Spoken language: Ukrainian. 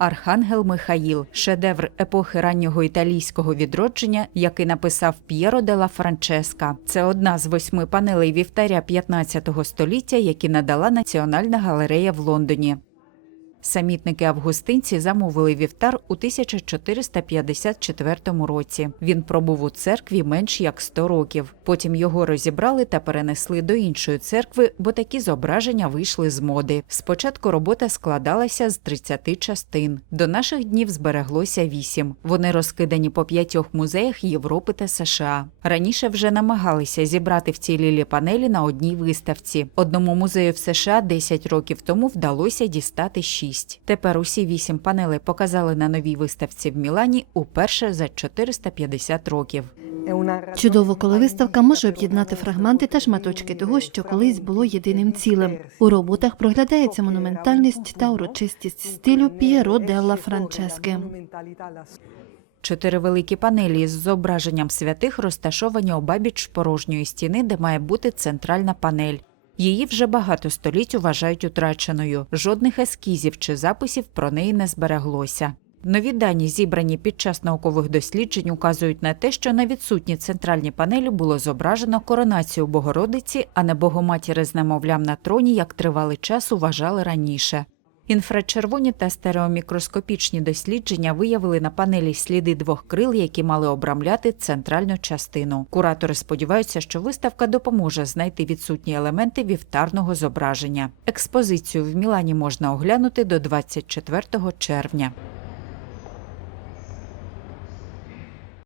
Архангел Михаїл, шедевр епохи раннього італійського відродження, який написав П'єро де ла Франческа. Це одна з восьми панелей вівтаря 15 століття, які надала Національна галерея в Лондоні. Самітники августинці замовили вівтар у 1454 році. Він пробув у церкві менш як 100 років. Потім його розібрали та перенесли до іншої церкви, бо такі зображення вийшли з моди. Спочатку робота складалася з 30 частин. До наших днів збереглося 8. Вони розкидані по п'ятьох музеях Європи та США. Раніше вже намагалися зібрати вцілілі панелі на одній виставці. Одному музею в США 10 років тому вдалося дістати 6. Тепер усі 8 панелей показали на новій виставці в Мілані уперше за 450 років. Чудово, коли виставка може об'єднати фрагменти та шматочки того, що колись було єдиним цілим. У роботах проглядається монументальність та урочистість стилю П'єро делла Франчески. Чотири великі панелі з зображенням святих розташовані обабіч порожньої стіни, де має бути центральна панель. Її вже багато століть вважають утраченою. Жодних ескізів чи записів про неї не збереглося. Нові дані, зібрані під час наукових досліджень, указують на те, що на відсутні центральні панелі було зображено коронацію Богородиці, а не Богоматіри з немовлям на троні, як тривалий час вважали раніше. Інфрачервоні та стереомікроскопічні дослідження виявили на панелі сліди двох крил, які мали обрамляти центральну частину. Куратори сподіваються, що виставка допоможе знайти відсутні елементи вівтарного зображення. Експозицію в Мілані можна оглянути до 24 червня.